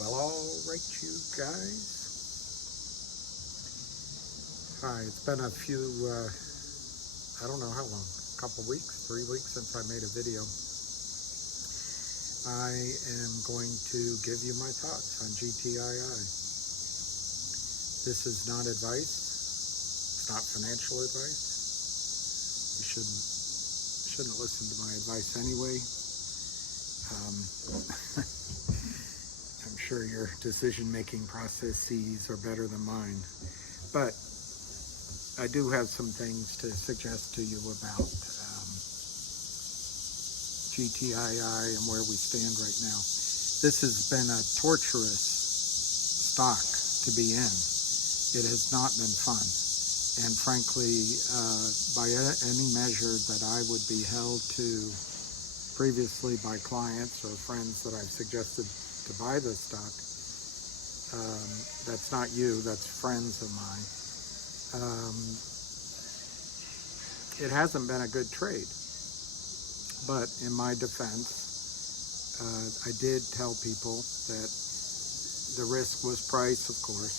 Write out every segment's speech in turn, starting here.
Well, all right, you guys. Hi, it's been a few, I don't know how long, a couple weeks, 3 weeks since I made a video. I am going to give you my thoughts on GTII. This is not advice. It's not financial advice. You shouldn't listen to my advice anyway. I'm sure your decision-making processes are better than mine. But I do have some things to suggest to you about GTII and where we stand right now. This has been a torturous stock to be in. It has not been fun. And frankly, by any measure that I would be held to previously by clients or friends that I've suggested to buy this stock, that's not you, that's friends of mine. It hasn't been a good trade. But in my defense, I did tell people that the risk was price, of course.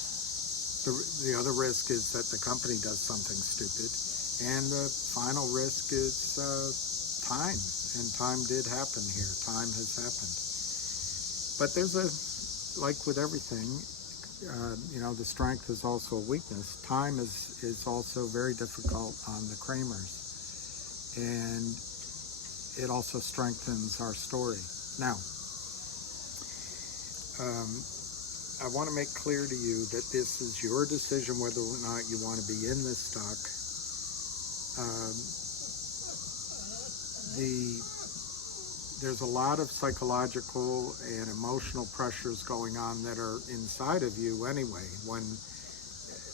The other risk is that the company does something stupid. And the final risk is time. And time did happen here. Time has happened. But there's like with everything, the strength is also a weakness. Time is also very difficult on the Kramers. And it also strengthens our story. Now, I want to make clear to you that this is your decision whether or not you want to be in this stock. There's a lot of psychological and emotional pressures going on that are inside of you anyway. When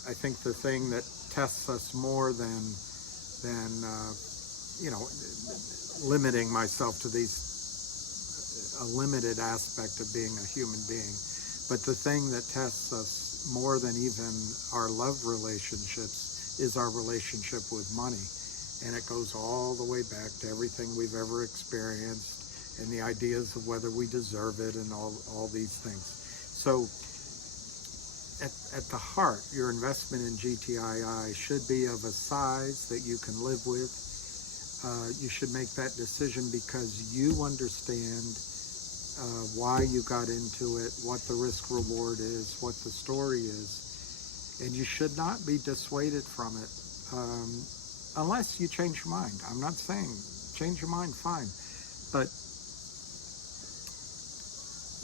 I think the thing that tests us more than limiting myself to a limited aspect of being a human being. But the thing that tests us more than even our love relationships is our relationship with money. And it goes all the way back to everything we've ever experienced and the ideas of whether we deserve it and all these things. So at the heart, your investment in GTII should be of a size that you can live with. You should make that decision because you understand why you got into it, what the risk reward is, what the story is, and you should not be dissuaded from it unless you change your mind. I'm not saying change your mind, fine, but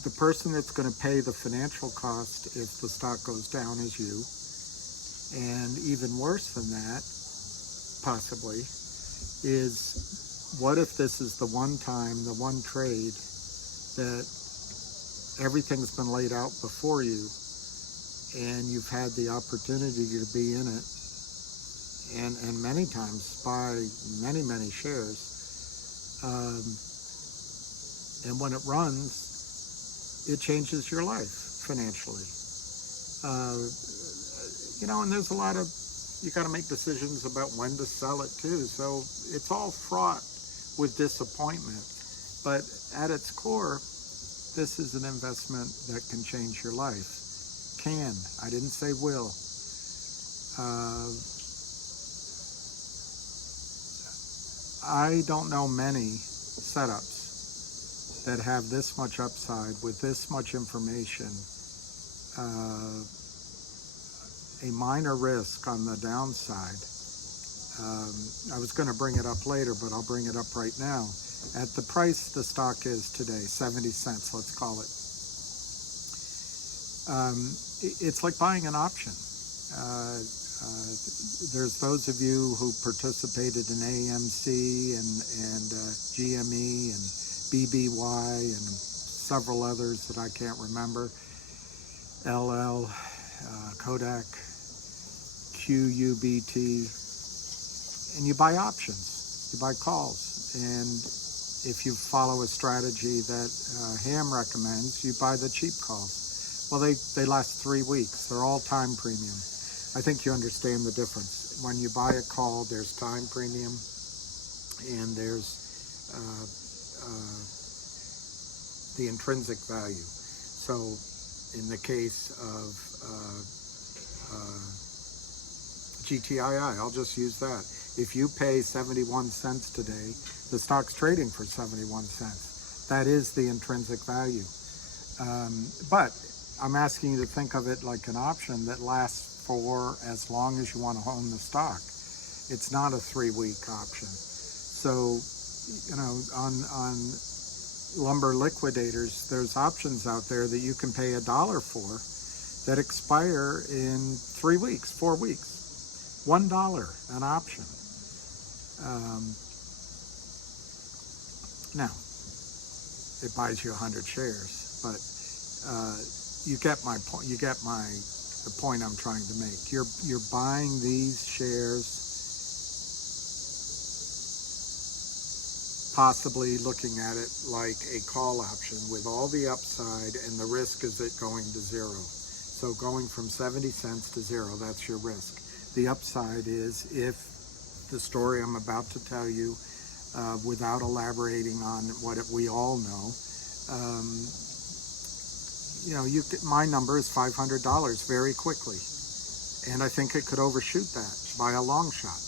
the person that's going to pay the financial cost if the stock goes down is you, and even worse than that, possibly, is what if this is the one time, the one trade that everything's been laid out before you and you've had the opportunity to be in it and many times buy many shares, and when it runs, it changes your life financially. And there's a lot of, you got to make decisions about when to sell it too. So it's all fraught with disappointment. But at its core, this is an investment that can change your life. Can. I didn't say will. I don't know many setups that have this much upside with this much information, a minor risk on the downside. I was going to bring it up later, but I'll bring it up right now. At the price the stock is today, 70 cents, let's call it. It's like buying an option. There's those of you who participated in AMC and GME and BBY and several others that I can't remember, LL, Kodak, QUBT, and you buy options, you buy calls, and if you follow a strategy that Ham recommends, you buy the cheap calls. Well, they last 3 weeks. They're all time premium. I think you understand the difference. When you buy a call, there's time premium, and there's the intrinsic value. So In the case of GTII, I'll just use that. If you pay 71 cents today, the stock's trading for 71 cents. That is the intrinsic value. But I'm asking you to think of it like an option that lasts for as long as you want to own the stock. It's not a 3-week option. So, you know, on lumber liquidators, there's options out there that you can pay $1 for that expire in 3 weeks, 4 weeks. $1 an option. Now, it buys you 100 shares, but you get my point. You get the point I'm trying to make. You're buying these shares, possibly looking at it like a call option with all the upside and the risk is it going to zero. So going from 70 cents to zero, that's your risk. The upside is if the story I'm about to tell you, without elaborating on what we all know, you know, my number is $500 very quickly. And I think it could overshoot that by a long shot.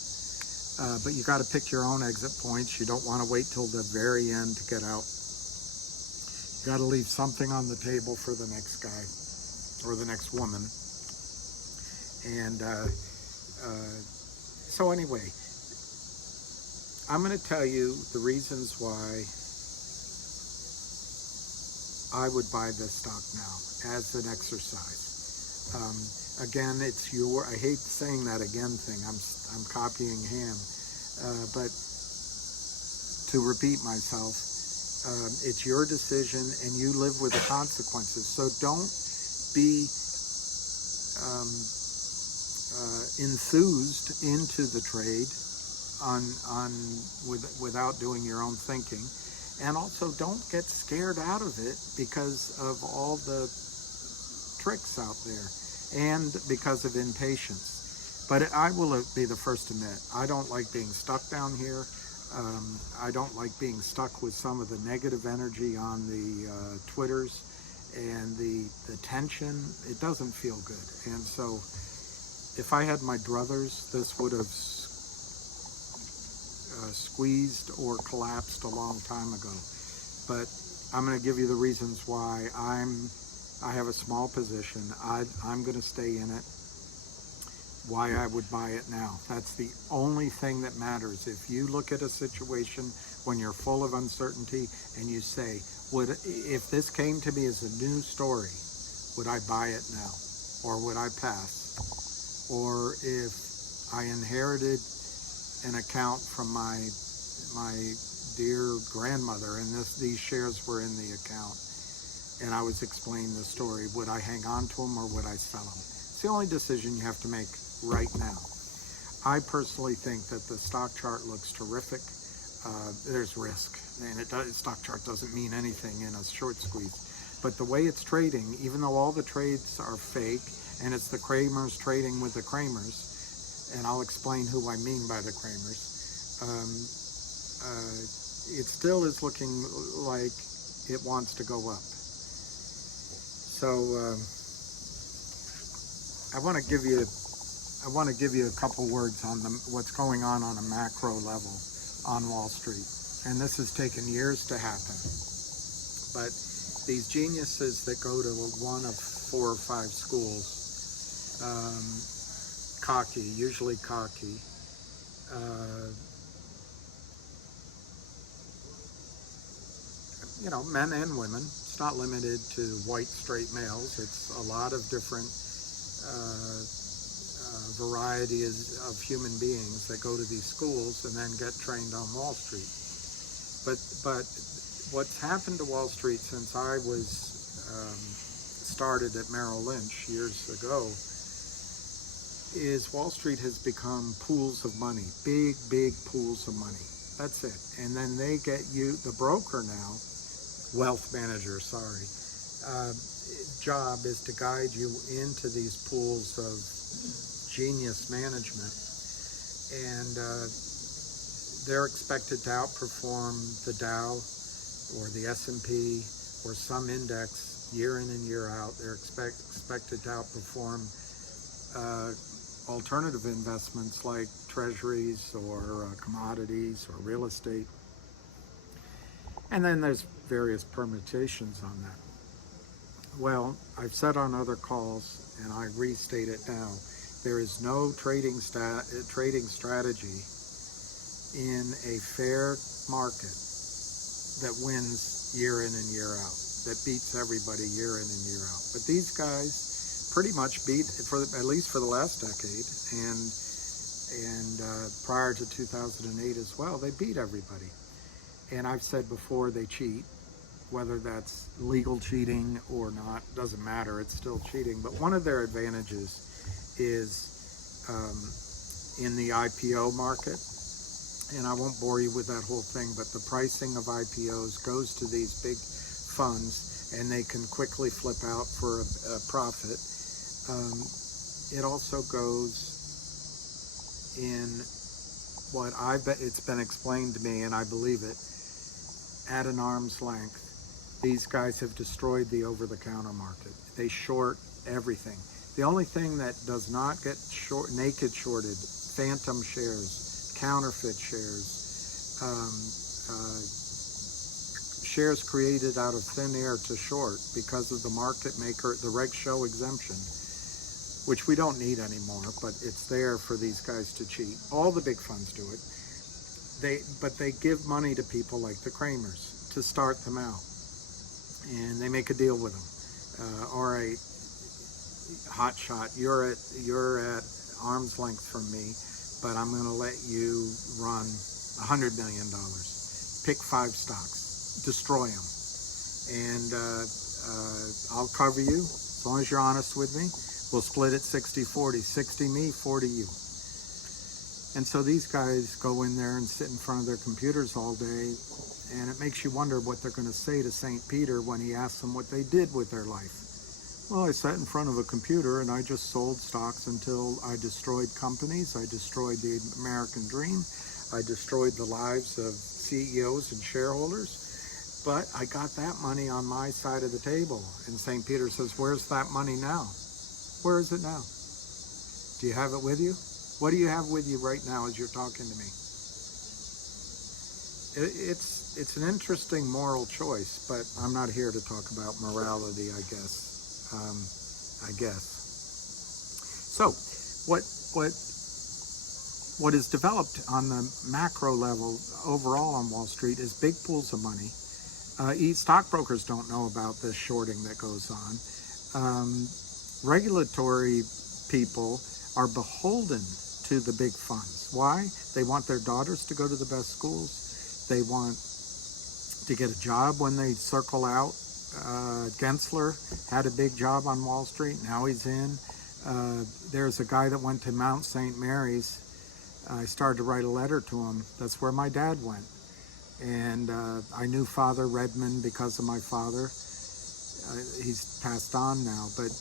But you got to pick your own exit points. You don't want to wait till the very end to get out. You got to leave something on the table for the next guy or the next woman. And so anyway, I'm going to tell you the reasons why I would buy this stock now as an exercise. Again, it's I hate saying that again thing. I'm copying Ham, but to repeat myself, it's your decision and you live with the consequences. So don't be enthused into the trade without doing your own thinking. And also don't get scared out of it because of all the tricks out there and because of impatience. But I will be the first to admit, I don't like being stuck down here. I don't like being stuck with some of the negative energy on the Twitters and the tension. It doesn't feel good. And so if I had my druthers, this would have squeezed or collapsed a long time ago. But I'm going to give you the reasons why I have a small position. I'm going to stay in it. Why I would buy it now. That's the only thing that matters. If you look at a situation when you're full of uncertainty and you say, if this came to me as a new story, would I buy it now? Or would I pass? Or if I inherited an account from my dear grandmother and these shares were in the account and I was explaining the story, would I hang on to them or would I sell them? It's the only decision you have to make right now. I personally think that the stock chart looks terrific. There's risk, and stock chart doesn't mean anything in a short squeeze. But the way it's trading, even though all the trades are fake, and it's the Kramers trading with the Kramers, and I'll explain who I mean by the Kramers, it still is looking like it wants to go up. So I want to give you a couple words on what's going on a macro level on Wall Street. And this has taken years to happen. But these geniuses that go to one of 4 or 5 schools, usually cocky, you know, men and women. It's not limited to white straight males. It's a lot of different varieties of human beings that go to these schools and then get trained on Wall Street. But what's happened to Wall Street since I was started at Merrill Lynch years ago is Wall Street has become pools of money, big pools of money. That's it. And then they get you, the broker now, wealth manager, job is to guide you into these pools of genius management, and they're expected to outperform the Dow or the S&P or some index year in and year out. They're expected to outperform alternative investments like treasuries or commodities or real estate. And then there's various permutations on that. Well, I've said on other calls, and I restate it now, there is no trading strategy in a fair market that wins year in and year out, that beats everybody year in and year out. But these guys pretty much beat, at least for the last decade, and prior to 2008 as well, they beat everybody. And I've said before, they cheat. Whether that's legal cheating or not, doesn't matter, it's still cheating. But one of their advantages is in the IPO market, and I won't bore you with that whole thing, but the pricing of IPOs goes to these big funds and they can quickly flip out for a profit. It also goes in what it's been explained to me, and I believe it, at an arm's length. These guys have destroyed the over-the-counter market. They short everything. The only thing that does not get naked shorted, phantom shares, counterfeit shares, shares created out of thin air to short because of the market maker, the reg show exemption, which we don't need anymore, but it's there for these guys to cheat. All the big funds do it. But they give money to people like the Kramers to start them out. And they make a deal with them. All right, hot shot, you're at arm's length from me, but I'm going to let you run $100 million. Pick 5 stocks, destroy them, and I'll cover you as long as you're honest with me. We'll split it 60-40, 60 me, 40 you. And so these guys go in there and sit in front of their computers all day, and it makes you wonder what they're going to say to St. Peter when he asks them what they did with their life. Well, I sat in front of a computer and I just sold stocks until I destroyed companies, I destroyed the American dream, I destroyed the lives of CEOs and shareholders, but I got that money on my side of the table. And St. Peter says, where's that money now? Where is it now? Do you have it with you? What do you have with you right now as you're talking to me? It's an interesting moral choice, but I'm not here to talk about morality, I guess. So, what is developed on the macro level overall on Wall Street is big pools of money. Stockbrokers don't know about this shorting that goes on. Regulatory people are beholden to the big funds. Why? They want their daughters to go to the best schools. They want to get a job when they circle out. Gensler had a big job on Wall Street. Now he's in. There's a guy that went to Mount St. Mary's. I started to write a letter to him. That's where my dad went. And I knew Father Redmond because of my father. He's passed on now. But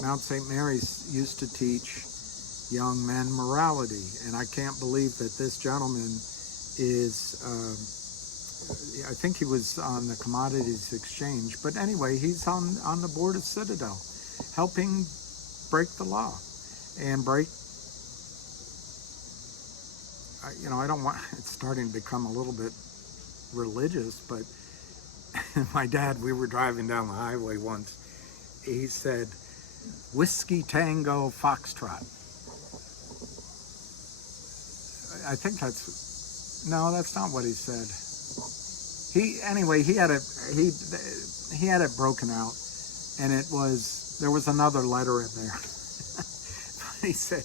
Mount St. Mary's used to teach young men morality. And I can't believe that this gentleman is... I think he was on the Commodities Exchange, but anyway, he's on the board of Citadel, helping break the law and break. I don't want. It's starting to become a little bit religious, but my dad, we were driving down the highway once. He said, "Whiskey Tango Foxtrot." I think no, that's not what he said. He had it broken out, and there was another letter in there. He said,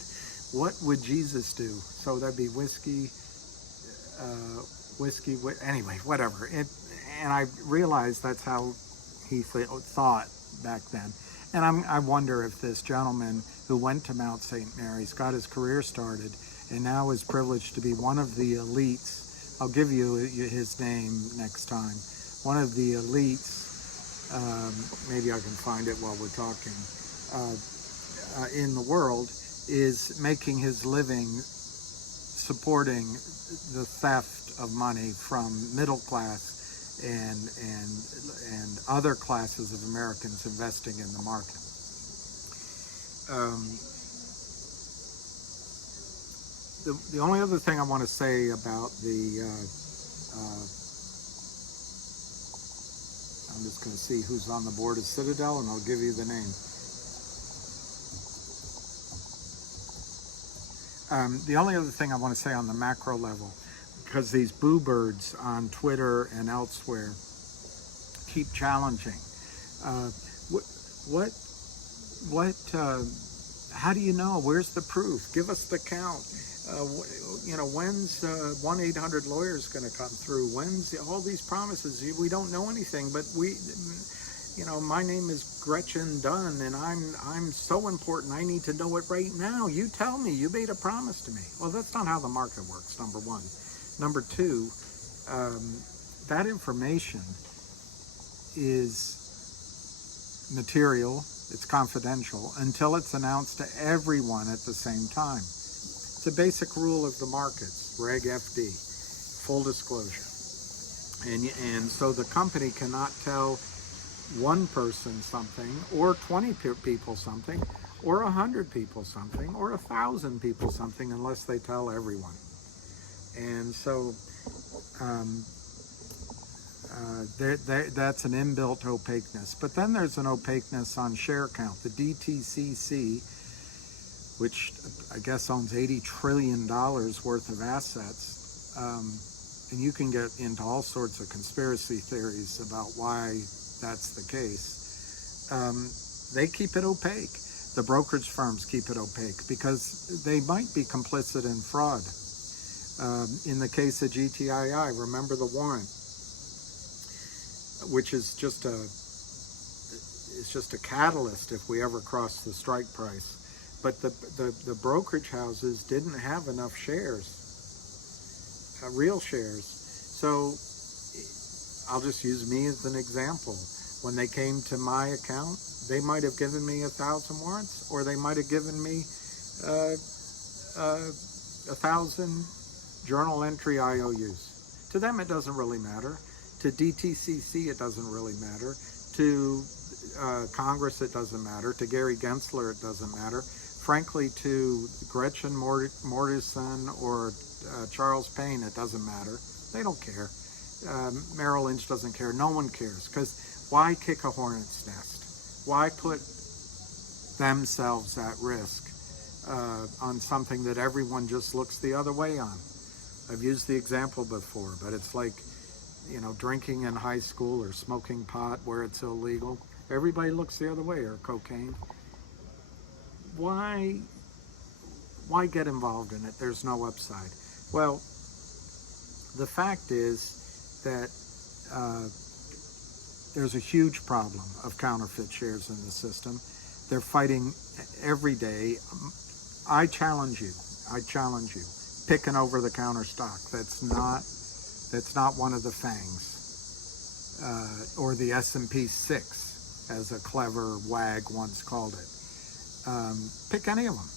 "What would Jesus do?" So that'd be whiskey, anyway, whatever. And I realized that's how he thought back then. And I wonder if this gentleman who went to Mount St. Mary's, got his career started, and now is privileged to be one of the elites. I'll give you his name next time. One of the elites, maybe I can find it while we're talking, in the world, is making his living supporting the theft of money from middle class and other classes of Americans investing in the market. The only other thing I want to say about I'm just going to see who's on the board of Citadel, and I'll give you the name. The only other thing I want to say on the macro level, because these boo birds on Twitter and elsewhere keep challenging. How do you know? Where's the proof? Give us the count. When's 1-800-Lawyers going to come through? When's all these promises? We don't know anything, but my name is Gretchen Dunn, and I'm so important. I need to know it right now. You tell me. You made a promise to me. Well, that's not how the market works, number one. Number two, that information is material. It's confidential until it's announced to everyone at the same time. It's a basic rule of the markets, Reg FD, full disclosure. And so the company cannot tell one person something, or 20 people something, or 100 people something, or 1,000 people something, unless they tell everyone. And so that's an inbuilt opaqueness. But then there's an opaqueness on share count. The DTCC, which I guess owns $80 trillion worth of assets, and you can get into all sorts of conspiracy theories about why that's the case. They keep it opaque. The brokerage firms keep it opaque because they might be complicit in fraud. In the case of GTII, remember the warrant, which is just a catalyst if we ever cross the strike price. But the brokerage houses didn't have enough shares, real shares. So I'll just use me as an example. When they came to my account, they might have given me 1,000 warrants, or they might have given me 1,000 journal entry IOUs. To them, it doesn't really matter. To DTCC, it doesn't really matter. To Congress, it doesn't matter. To Gary Gensler, it doesn't matter. Frankly, to Gretchen Mortensen or Charles Payne, it doesn't matter. They don't care. Merrill Lynch doesn't care. No one cares. Because why kick a hornet's nest? Why put themselves at risk on something that everyone just looks the other way on? I've used the example before, but it's like, drinking in high school or smoking pot where it's illegal. Everybody looks the other way, or cocaine. Why get involved in it? There's no upside. Well, the fact is that there's a huge problem of counterfeit shares in the system. They're fighting every day. I challenge you. Pick an over-the-counter stock that's not one of the FANGs or the S&P 6, as a clever wag once called it. Pick any of them.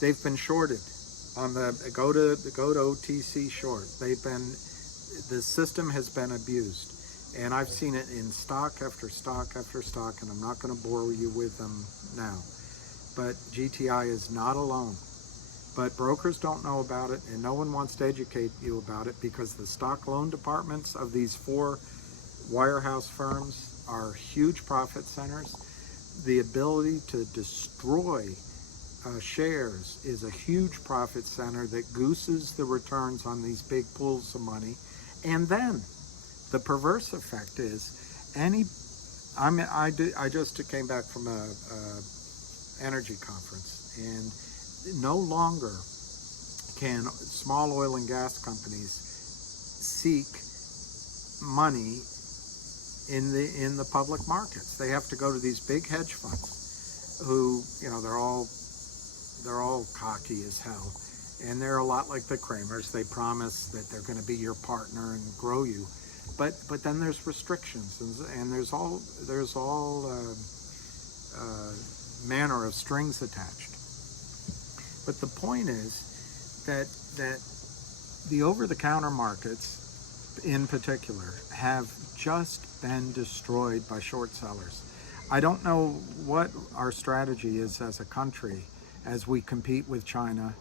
They've been shorted. Go to OTC short. The system has been abused, and I've seen it in stock after stock after stock, and I'm not going to bore you with them now. But GTI is not alone. But brokers don't know about it, and no one wants to educate you about it, because the stock loan departments of these 4 wirehouse firms are huge profit centers. The ability to destroy shares is a huge profit center that gooses the returns on these big pools of money. And then the perverse effect is I just came back from a energy conference, and no longer can small oil and gas companies seek money in the public markets. They have to go to these big hedge funds who, they're all cocky as hell, and they're a lot like the Kramers. They promise that they're going to be your partner and grow you, but then there's restrictions, and there's all manner of strings attached. But the point is that the over-the-counter markets in particular have just been destroyed by short sellers. I don't know what our strategy is as a country as we compete with China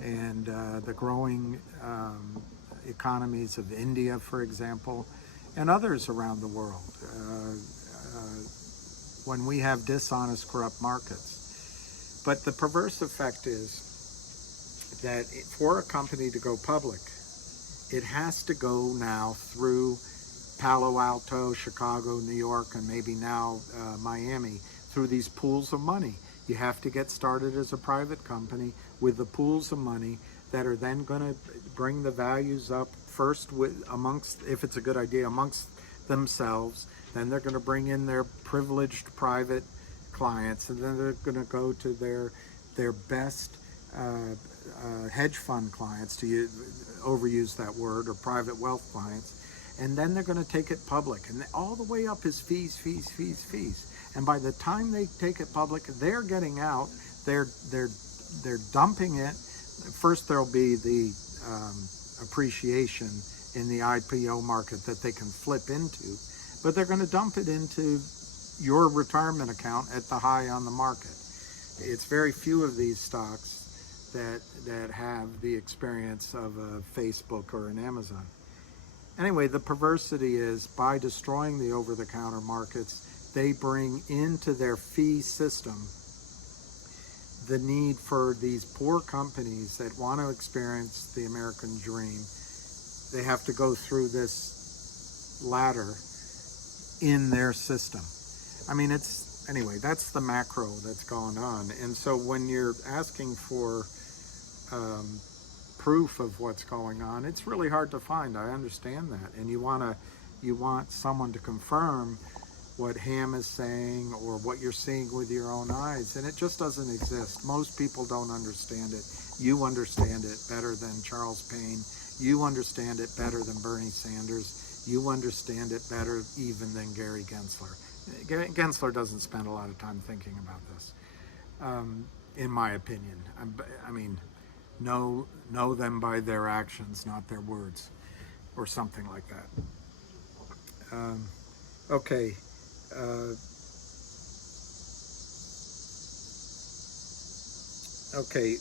and the growing economies of India, for example, and others around the world, when we have dishonest, corrupt markets. But the perverse effect is that for a company to go public, it has to go now through Palo Alto, Chicago, New York, and maybe now Miami, through these pools of money. You have to get started as a private company with the pools of money that are then going to bring the values up first amongst, if it's a good idea, amongst themselves. Then they're going to bring in their privileged private clients, and then they're going to go to their best hedge fund clients, to overuse that word, or private wealth clients. And then they're going to take it public, and all the way up is fees, fees, fees, fees. And by the time they take it public, they're getting out. They're dumping it. First, there'll be the appreciation in the IPO market that they can flip into, but they're going to dump it into your retirement account at the high on the market. It's very few of these stocks that have the experience of a Facebook or an Amazon. Anyway, the perversity is, by destroying the over-the-counter markets, they bring into their fee system the need for these poor companies that want to experience the American dream. They have to go through this ladder in their system. I mean, anyway, that's the macro that's going on. And so when you're asking for proof of what's going on, it's really hard to find. I understand that, and you want someone to confirm what Ham is saying or what you're seeing with your own eyes, and it just doesn't exist. Most people don't understand it. You understand it better than Charles Payne. You understand it better than Bernie Sanders. You understand it better even than Gary Gensler. Gensler doesn't spend a lot of time thinking about this, in my opinion. I mean, know them by their actions, not their words, or something like that. Okay. Okay,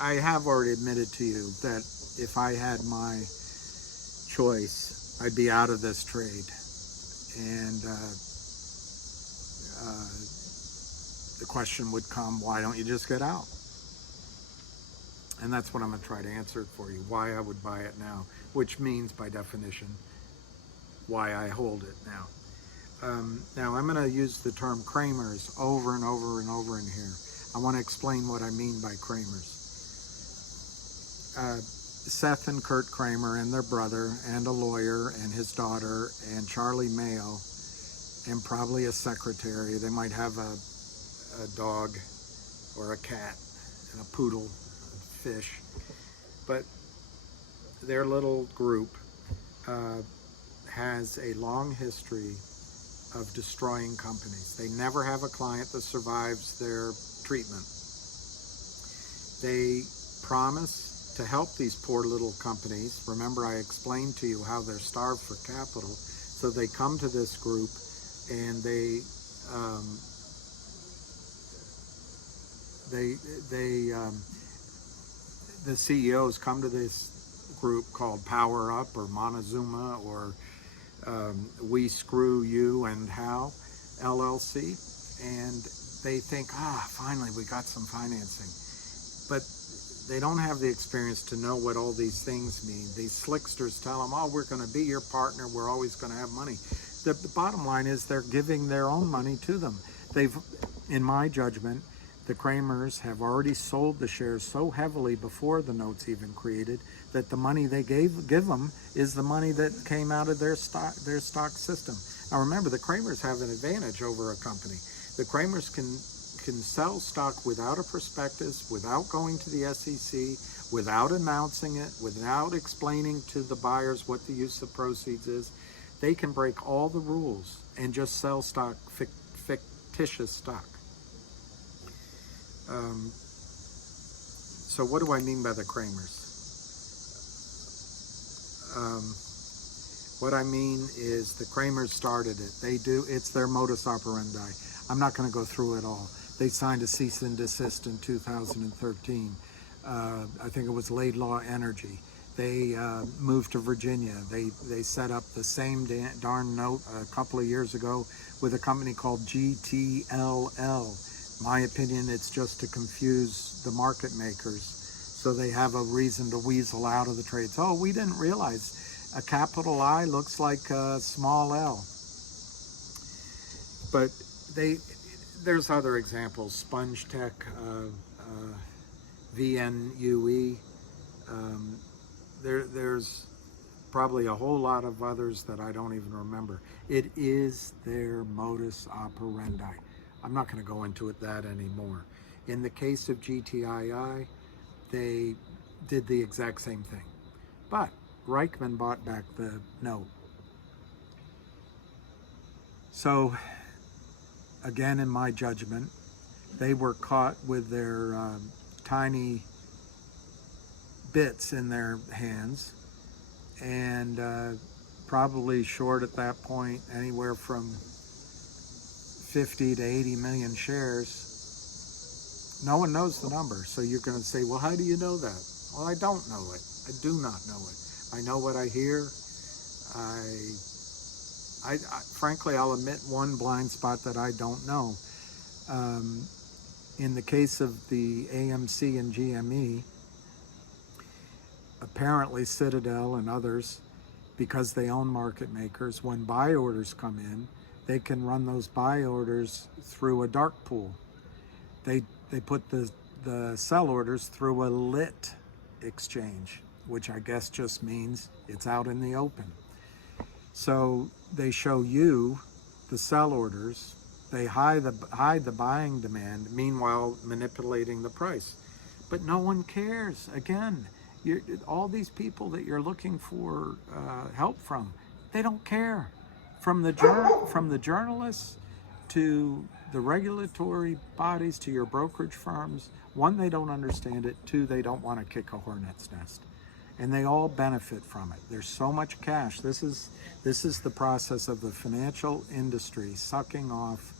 I have already admitted to you that if I had my choice, I'd be out of this trade. And the question would come, why don't you just get out? And that's what I'm going to try to answer for you, why I would buy it now, which means, by definition, why I hold it now. Now, I'm going to use the term Kramers over and over and over in here. I want to explain what I mean by Kramers. Seth and Kurt Kramer and their brother, and a lawyer and his daughter, and Charlie Mayo, and probably a secretary. They might have a dog or a cat and a poodle, a fish. But their little group has a long history of destroying companies. They never have a client that survives their treatment. They promise to help these poor little companies. Remember, I explained to you how they're starved for capital. So they come to this group, and the CEOs come to this group called Power Up or Montezuma or We Screw You and How LLC, and they think, finally we got some financing. But they don't have the experience to know what all these things mean. These slicksters tell them, we're going to be your partner, we're always going to have money. The bottom line is they're giving their own money to them. They've, in my judgment, the Kramers have already sold the shares so heavily before the notes even created that the money they give them is the money that came out of their stock system. Now remember, the Kramers have an advantage over a company. The Kramers can sell stock without a prospectus, without going to the SEC, without announcing it, without explaining to the buyers what the use of proceeds is. They can break all the rules and just sell stock, fictitious stock. So what do I mean by the Kramers? What I mean is the Kramers started it. It's their modus operandi. I'm not going to go through it all. They signed a cease and desist in 2013. I think it was Laidlaw Energy. They moved to Virginia. They set up the same darn note a couple of years ago with a company called GTII. My opinion, it's just to confuse the market makers so they have a reason to weasel out of the trades. Oh, we didn't realize a capital I looks like a small l. But there's other examples. Sponge Tech, VNUE. There's probably a whole lot of others that I don't even remember. It is their modus operandi. I'm not going to go into that anymore. In the case of GTII, they did the exact same thing. But Reichman bought back the note. So, again, in my judgment, they were caught with their tiny bits in their hands, and probably short at that point anywhere from 50 to 80 million shares. No one knows the number, so you're going to say, well, how do you know that? Well, I don't know it. I do not know it. I know what I hear. Frankly, I'll admit one blind spot that I don't know. In the case of the AMC and GME, apparently Citadel and others, because they own market makers, when buy orders come in, they can run those buy orders through a dark pool. They put the sell orders through a lit exchange, which I guess just means it's out in the open. So they show you the sell orders, they hide the buying demand, meanwhile manipulating the price. But no one cares. Again, all these people that you're looking for help from, they don't care. From the journalists to the regulatory bodies to your brokerage firms, one, they don't understand it. Two, they don't want to kick a hornet's nest. And they all benefit from it. There's so much cash. This is the process of the financial industry sucking off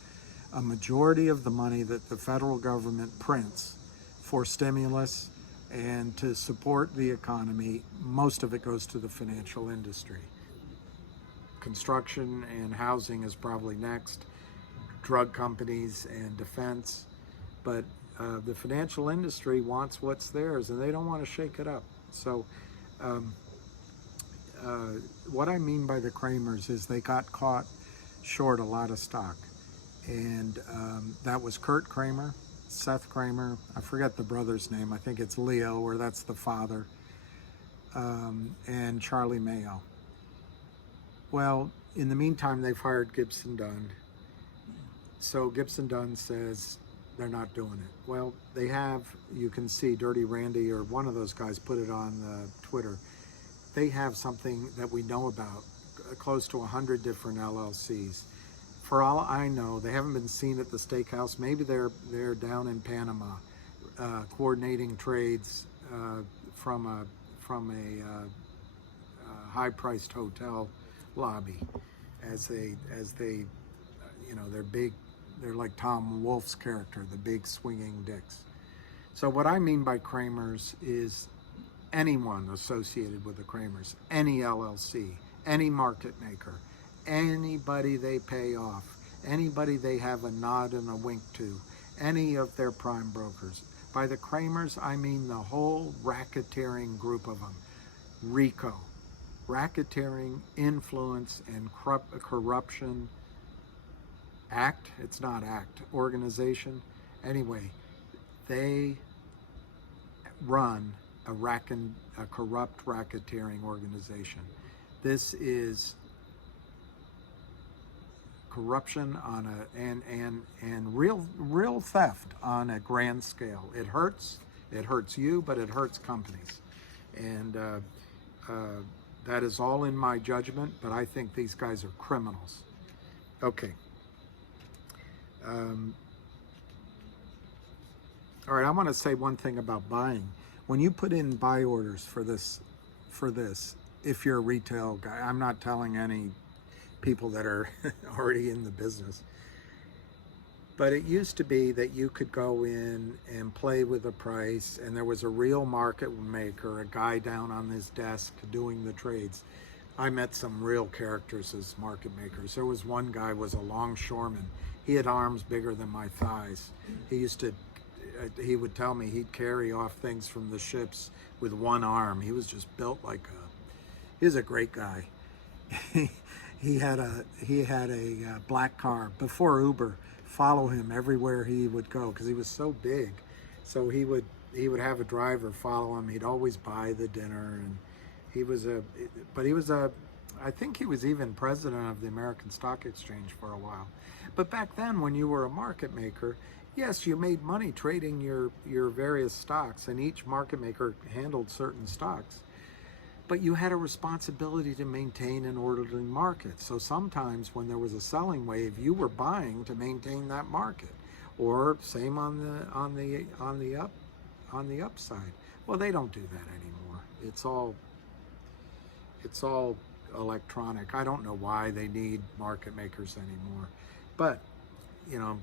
a majority of the money that the federal government prints for stimulus and to support the economy. Most of it goes to the financial industry. Construction and housing is probably next, drug companies and defense, but the financial industry wants what's theirs and they don't want to shake it up. So what I mean by the Kramers is they got caught short a lot of stock, and that was Kurt Kramer, Seth Kramer, I forget the brother's name, I think it's Leo, or that's the father, and Charlie Mayo. Well, in the meantime, they've hired Gibson Dunn. So Gibson Dunn says they're not doing it. Well, they have, you can see Dirty Randy or one of those guys put it on Twitter. They have something that we know about, close to 100 different LLCs. For all I know, they haven't been seen at the steakhouse. Maybe they're down in Panama, coordinating trades from a high-priced hotel lobby, as they they're like Tom Wolfe's character, the big swinging dicks. So what I mean by Kramers is anyone associated with the Kramers, any LLC, any market maker, anybody they pay off, anybody they have a nod and a wink to, any of their prime brokers. By the Kramers, I mean the whole racketeering group of them. RICO, Racketeering, Influence, and Corruption Act. It's not act. Organization. Anyway, they run a corrupt racketeering organization. This is corruption on and real theft on a grand scale. It hurts you, but it hurts companies, and that is all in my judgment, but I think these guys are criminals. Okay. All right, I want to say one thing about buying. When you put in buy orders for this, if you're a retail guy, I'm not telling any people that are already in the business, but it used to be that you could go in and play with the price, and there was a real market maker, a guy down on his desk doing the trades. I met some real characters as market makers. There was one guy was a longshoreman. He had arms bigger than my thighs. He would tell me he'd carry off things from the ships with one arm. He was just built like he was a great guy. he had a black car before Uber follow him everywhere he would go because he was so big. So he would have a driver follow him. He'd always buy the dinner, and I think he was even president of the American Stock Exchange for a while. But back then, when you were a market maker, yes, you made money trading your various stocks, and each market maker handled certain stocks. But you had a responsibility to maintain an orderly market. So sometimes when there was a selling wave, you were buying to maintain that market, or same on the upside. Well, they don't do that anymore. It's all electronic. I don't know why they need market makers anymore, but you know,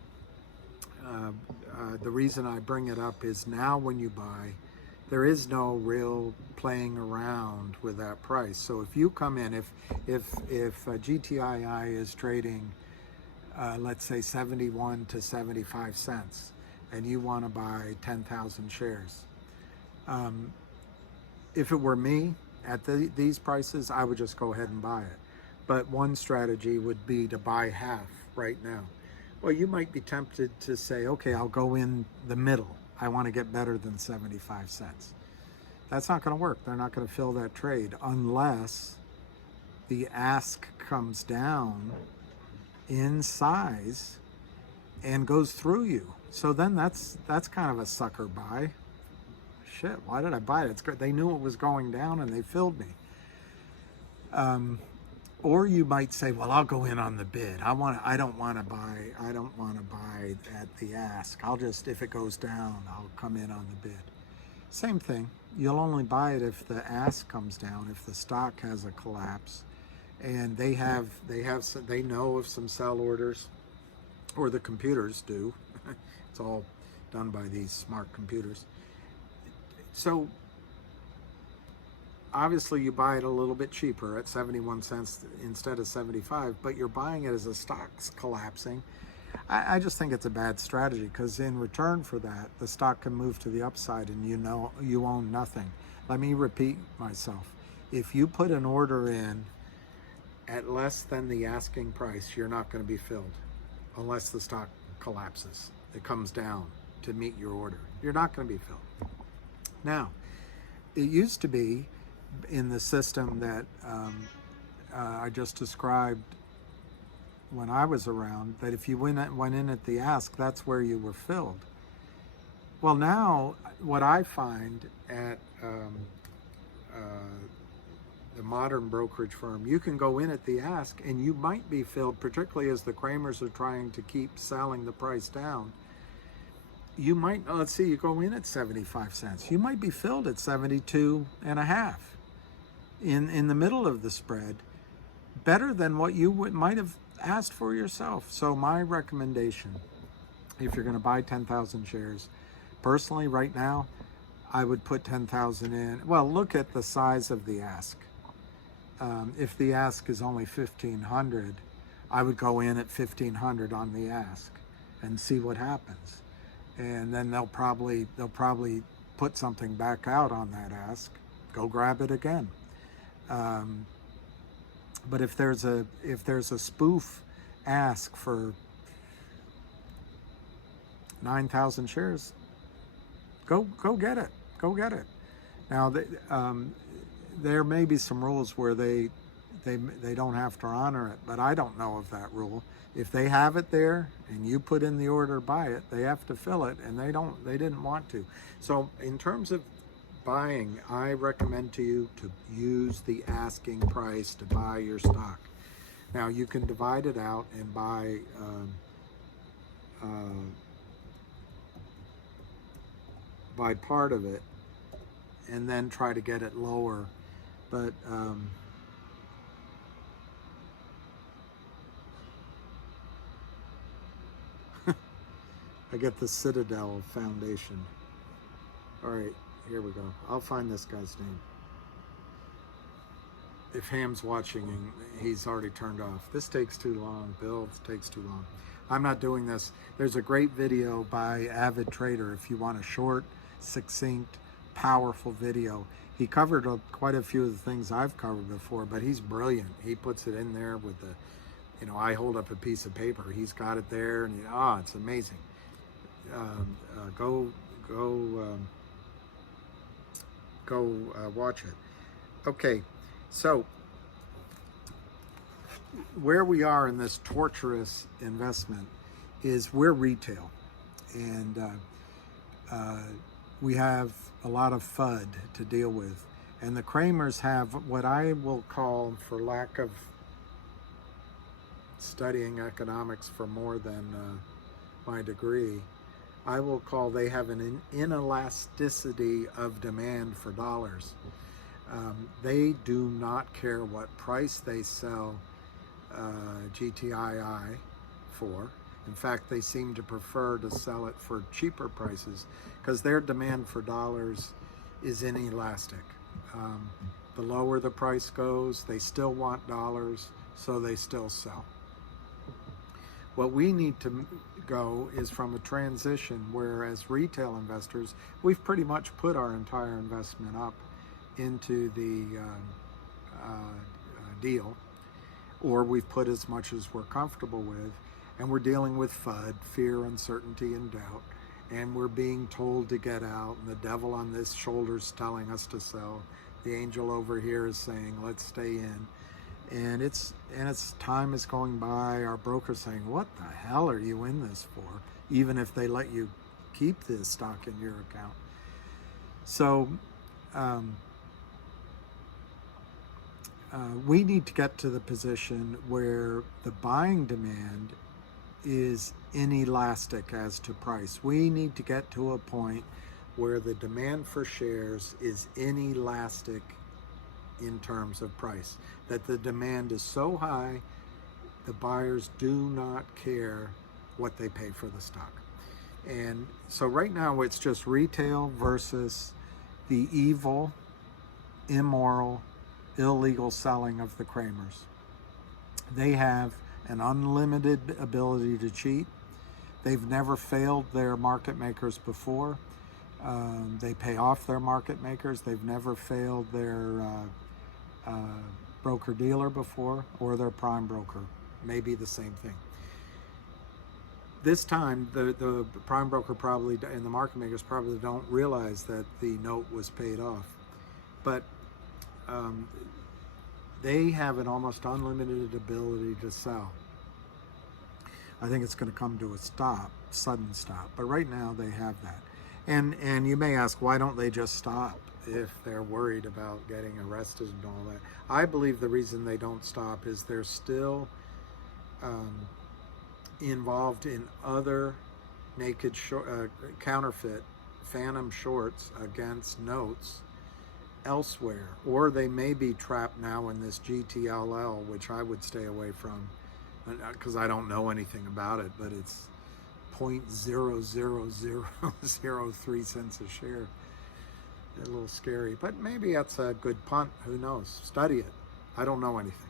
the reason I bring it up is now when you buy, there is no real playing around with that price. So if you come in, if GTII is trading, let's say 71 to 75 cents, and you want to buy 10,000 shares, if it were me at these prices, I would just go ahead and buy it. But one strategy would be to buy half right now. Well, you might be tempted to say, okay, I'll go in the middle. I want to get better than 75 cents. That's not going to work. They're not going to fill that trade unless the ask comes down in size and goes through you. So then that's kind of a sucker buy. Shit, why did I buy it? It's great. They knew it was going down and they filled me. Or you might say, well, I'll go in on the bid. I don't want to buy at the ask. I'll just, if it goes down, I'll come in on the bid. Same thing. You'll only buy it if the ask comes down, if the stock has a collapse, and they know of some sell orders, or the computers do. It's all done by these smart computers. So obviously you buy it a little bit cheaper at 71 cents instead of 75, but you're buying it as the stock's collapsing. I just think it's a bad strategy, because in return for that, the stock can move to the upside and you own nothing. Let me repeat myself. If you put an order in at less than the asking price, you're not going to be filled unless the stock collapses. It comes down to meet your order. You're not going to be filled. Now, it used to be in the system that I just described when I was around, that if you went in at the ask, that's where you were filled. Well, now what I find at the modern brokerage firm, you can go in at the ask and you might be filled, particularly as the Kramers are trying to keep selling the price down. You might, let's see, you go in at 75 cents. You might be filled at 72 and a half in the middle of the spread, better than what you might have asked for yourself. So my recommendation, if you're going to buy 10,000 shares, personally right now, I would put 10,000 in. Well, look at the size of the ask. If the ask is only 1,500, I would go in at 1,500 on the ask and see what happens. And then they'll probably put something back out on that ask. Go grab it again. But if there's a spoof ask for 9,000 shares, go get it. Go get it. Now there may be some rules where they don't have to honor it, but I don't know of that rule. If they have it there and you put in the order, buy it, they have to fill it, and they didn't want to. So in terms of buying, I recommend to you to use the asking price to buy your stock. Now you can divide it out and buy part of it and then try to get it lower But I get the Citadel Foundation. All right, here we go. I'll find this guy's name. If Ham's watching, he's already turned off. This takes too long, Bill. It takes too long. I'm not doing this. There's a great video by Avid Trader if you want a short, succinct, powerful video. He covered quite a few of the things I've covered before, but he's brilliant. He puts it in there with the, you know, I hold up a piece of paper. He's got it there, and it's amazing. Go watch it. Okay, so where we are in this torturous investment is we're retail, and we have a lot of FUD to deal with, and the Kramers have what I will call, for lack of studying economics for more than my degree, I will call, they have an inelasticity of demand for dollars. They do not care what price they sell GTII for. In fact, they seem to prefer to sell it for cheaper prices because their demand for dollars is inelastic. The lower the price goes, they still want dollars, so they still sell. What we need to go is from a transition where, as retail investors, we've pretty much put our entire investment up into the deal, or we've put as much as we're comfortable with, and we're dealing with FUD, fear, uncertainty, and doubt, and we're being told to get out, and the devil on this shoulder's telling us to sell. The angel over here is saying, let's stay in. And it's time is going by, our broker's saying, what the hell are you in this for? Even if they let you keep this stock in your account. So we need to get to the position where the buying demand is inelastic as to price. We need to get to a point where the demand for shares is inelastic in terms of price, that the demand is so high the buyers do not care what they pay for the stock. And so right now it's just retail versus the evil, immoral, illegal selling of the Kramers. They have an unlimited ability to cheat. They've never failed their market makers before. They pay off their market makers. They've never failed their broker-dealer before, or their prime broker. Maybe the same thing. This time, the prime broker probably, and the market makers probably don't realize that the note was paid off. But they have an almost unlimited ability to sell. I think it's going to come to a stop, sudden stop. But right now they have that. And you may ask, why don't they just stop if they're worried about getting arrested and all that? I believe the reason they don't stop is they're still involved in other naked counterfeit phantom shorts against notes elsewhere, or they may be trapped now in this GTLL, which I would stay away from because I don't know anything about it, but it's 0.00003 cents a share. A little scary, but maybe that's a good punt. Who knows? Study it. I don't know anything.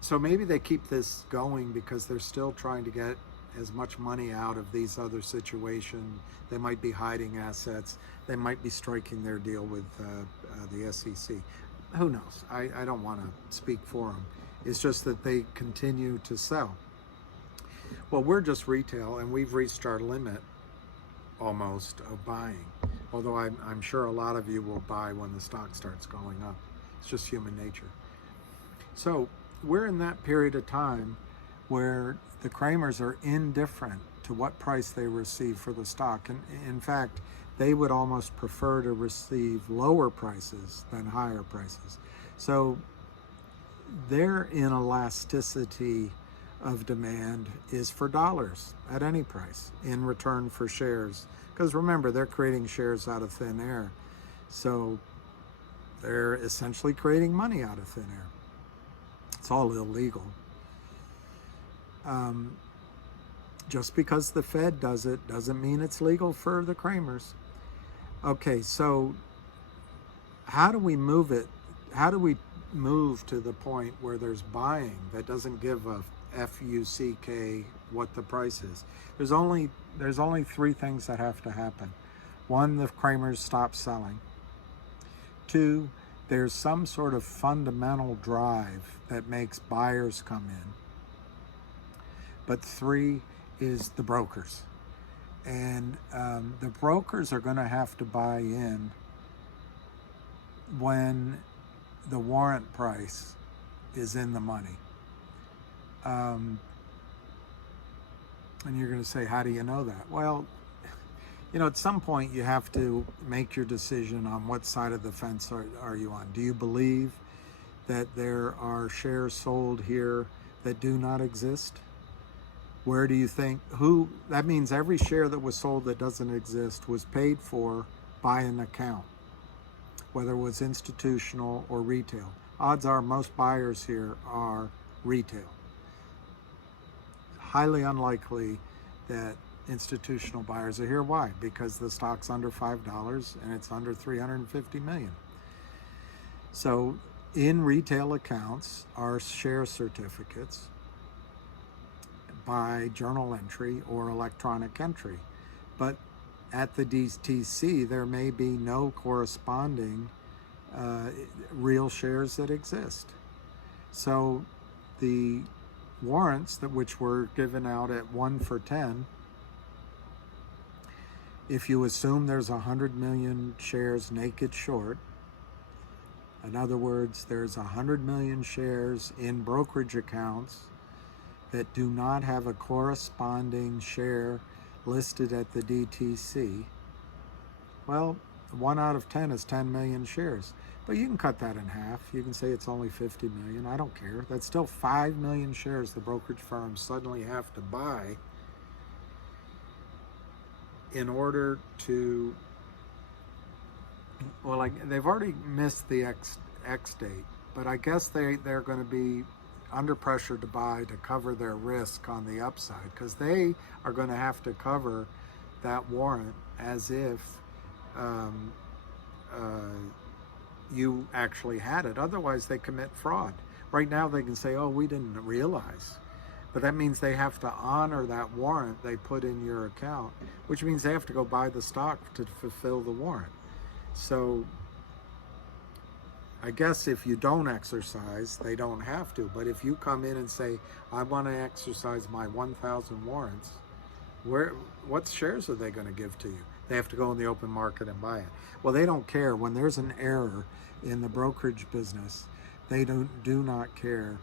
So maybe they keep this going because they're still trying to get as much money out of these other situations. They might be hiding assets. They might be striking their deal with the SEC. Who knows? I don't want to speak for them. It's just that they continue to sell. Well, we're just retail, and we've reached our limit almost of buying. Although I'm sure a lot of you will buy when the stock starts going up. It's just human nature. So we're in that period of time where the Kramers are indifferent to what price they receive for the stock. And in fact, they would almost prefer to receive lower prices than higher prices. So their inelasticity of demand is for dollars at any price in return for shares. Because remember, they're creating shares out of thin air. So They're essentially creating money out of thin air. It's all illegal. Just because the Fed does it doesn't mean it's legal for the Kramers. Okay, so how do we move it? How do we move to the point where there's buying that doesn't give a FUCK what the price is? There's only three things that have to happen. One, the Kramers stop selling. Two, there's some sort of fundamental drive that makes buyers come in. But three is the brokers. And the brokers are going to have to buy in when the warrant price is in the money. And you're going to say, how do you know that? Well, you know, at some point you have to make your decision on what side of the fence are you on. Do you believe that there are shares sold here that do not exist? Where do you think, that means every share that was sold that doesn't exist was paid for by an account, whether it was institutional or retail. Odds are most buyers here are retail. Highly unlikely that institutional buyers are here. Why? Because the stock's under $5 and it's under 350 million. So in retail accounts are share certificates by journal entry or electronic entry. But at the DTC, there may be no corresponding real shares that exist. So the warrants which were given out at 1 for 10, if you assume there's 100 million shares naked short, in other words, there's 100 million shares in brokerage accounts that do not have a corresponding share listed at the DTC, well, 1 out of 10 is 10 million shares. But you can cut that in half. You can say it's only 50 million. I don't care. That's still 5 million shares the brokerage firms suddenly have to buy in order to, well, like, they've already missed the X date, but I guess they're going to be under pressure to buy to cover their risk on the upside, because they are going to have to cover that warrant as if you actually had it. Otherwise, they commit fraud. Right now, they can say, oh, we didn't realize. But that means they have to honor that warrant they put in your account, which means they have to go buy the stock to fulfill the warrant. So I guess if you don't exercise, they don't have to. But if you come in and say, I want to exercise my 1,000 warrants, what shares are they going to give to you? They have to go in the open market and buy it. Well, they don't care. When there's an error in the brokerage business, they do not care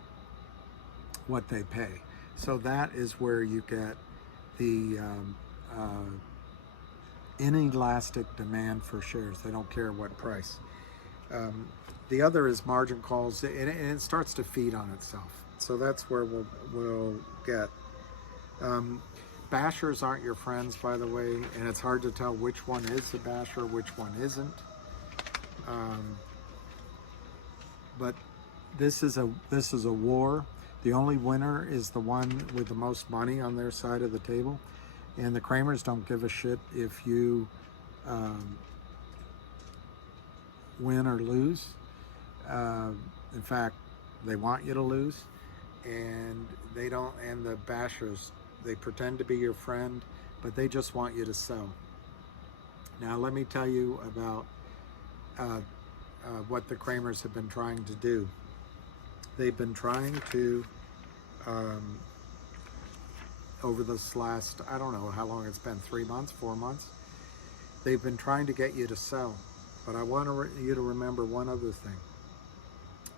what they pay. So that is where you get the inelastic demand for shares. They don't care what price. The other is margin calls, and it starts to feed on itself. So that's where we'll get. Bashers aren't your friends, by the way, and it's hard to tell which one is a basher, which one isn't. But this is a war. The only winner is the one with the most money on their side of the table, and the Kramers don't give a shit if you win or lose. In fact, they want you to lose, and they don't. And the bashers, they pretend to be your friend, but they just want you to sell. Now, let me tell you about what the Kramers have been trying to do. They've been trying to, over this last, I don't know how long it's been, 3 months, 4 months, they've been trying to get you to sell. But I want you to remember one other thing.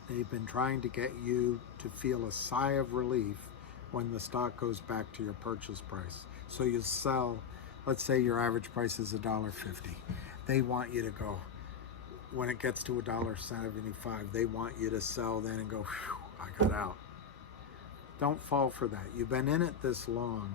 They've been trying to get you to feel a sigh of relief when the stock goes back to your purchase price. So you sell, let's say your average price is $1.50. They want you to go, when it gets to $1.75, they want you to sell then and go, phew, I got out. Don't fall for that. You've been in it this long.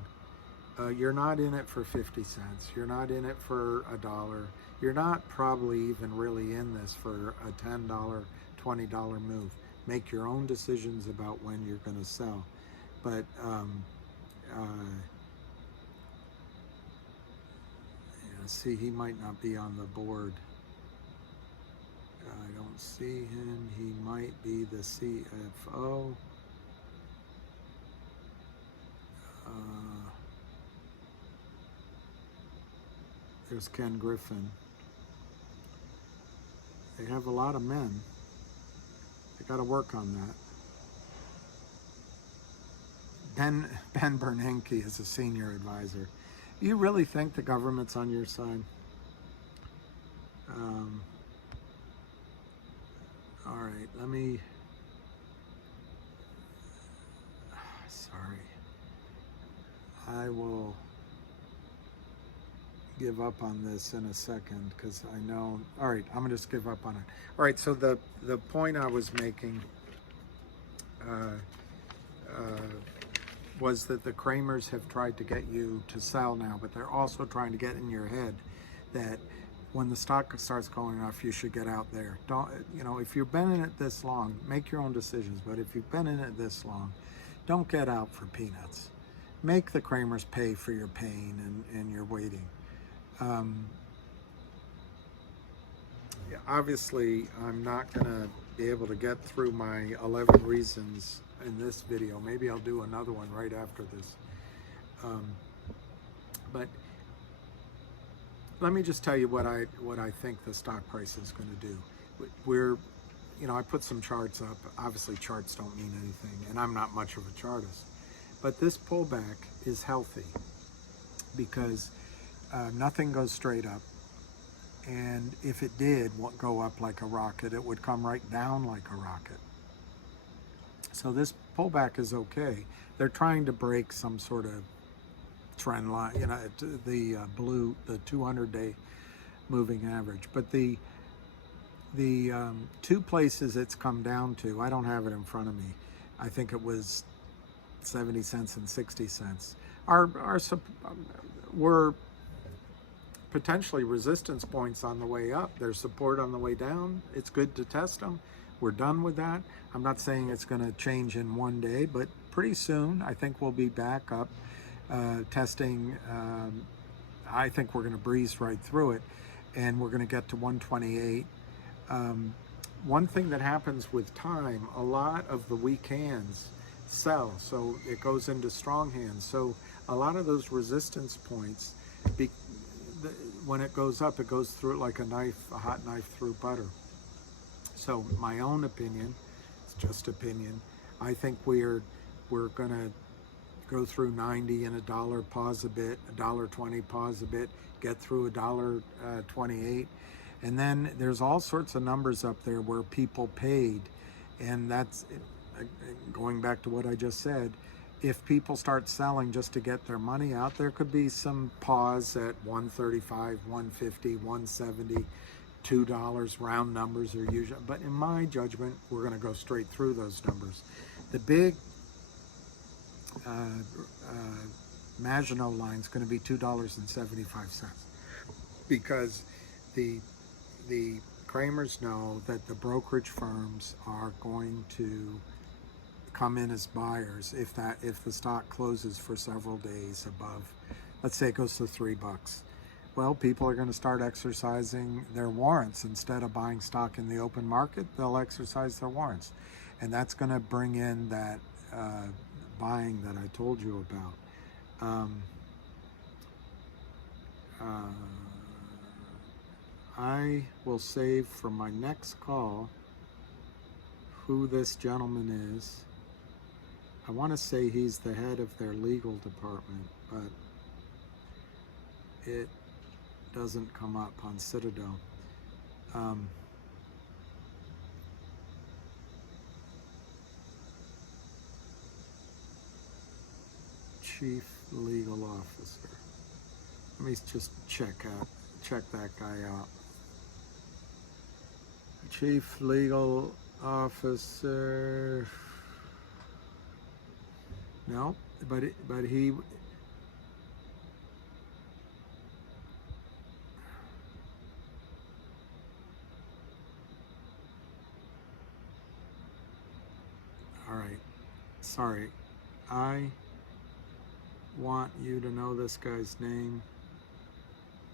You're not in it for 50 cents. You're not in it for $1. You're not probably even really in this for a $10, $20 move. Make your own decisions about when you're going to sell. But yeah, see, he might not be on the board. I don't see him. He might be the CFO. There's Ken Griffin. They have a lot of men. They got to work on that. Ben Bernanke is a senior advisor. Do you really think the government's on your side? All right, let me. Sorry. I will give up on this in a second because I know. All right, I'm gonna just give up on it. All right, so the point I was making was that the Kramers have tried to get you to sell now, but they're also trying to get in your head that when the stock starts going off, you should get out there. Don't, you know, if you've been in it this long, make your own decisions. But if you've been in it this long, don't get out for peanuts. Make the Kramers pay for your pain and your waiting. Yeah, obviously, I'm not gonna be able to get through my 11 reasons in this video. Maybe I'll do another one right after this. But let me just tell you what I think the stock price is going to do. We're, you know, I put some charts up. Obviously, charts don't mean anything, and I'm not much of a chartist. But this pullback is healthy because nothing goes straight up. And if it did go up like a rocket, it would come right down like a rocket. So this pullback is okay. They're trying to break some sort of trend line, you know, the 200-day moving average. But the two places it's come down to, I don't have it in front of me. I think it was 70 cents and 60 cents. Were potentially resistance points on the way up. There's support on the way down. It's good to test them. We're done with that. I'm not saying it's going to change in one day, but pretty soon I think we'll be back up testing. I think we're going to breeze right through it, and we're going to get to 128. One thing that happens with time, a lot of the weak hands sell, so it goes into strong hands. So a lot of those resistance points, when it goes up, it goes through it like a hot knife through butter. So my own opinion, it's just opinion, I think we're going to go through 90 and $1 pause a bit, $1.20 pause a bit, get through $1.28. And then there's all sorts of numbers up there where people paid. And that's, going back to what I just said, if people start selling just to get their money out, there could be some pause at 135, 150, 170, $2, round numbers are usually, but in my judgment, we're going to go straight through those numbers. The big Maginot line is going to be $2.75 because the Kramers know that the brokerage firms are going to come in as buyers if the stock closes for several days above, let's say it goes to $3. Well, people are going to start exercising their warrants. Instead of buying stock in the open market, they'll exercise their warrants. And that's going to bring in that buying that I told you about. I will save for my next call who this gentleman is. I want to say he's the head of their legal department, but it doesn't come up on Citadel. Chief Legal Officer. Let me just check that guy out. Chief Legal Officer. No, but he. sorry, I want you to know this guy's name,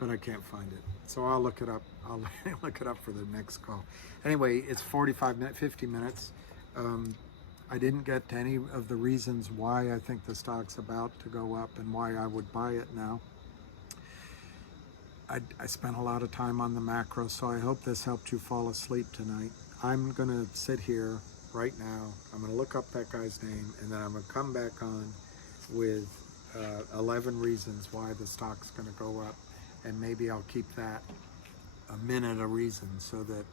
but I can't find it. So I'll look it up. I'll look it up for the next call. Anyway, it's 50 minutes. I didn't get to any of the reasons why I think the stock's about to go up and why I would buy it now. I spent a lot of time on the macro, so I hope this helped you fall asleep tonight. I'm gonna sit here right now. I'm gonna look up that guy's name, and then I'm gonna come back on with 11 reasons why the stock's gonna go up, and maybe I'll keep that a minute a reason so that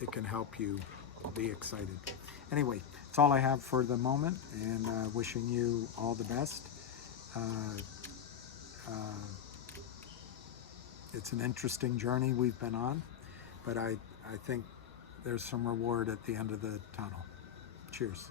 it can help you be excited. Anyway, that's all I have for the moment, and wishing you all the best. It's an interesting journey we've been on, but I think there's some reward at the end of the tunnel. Cheers.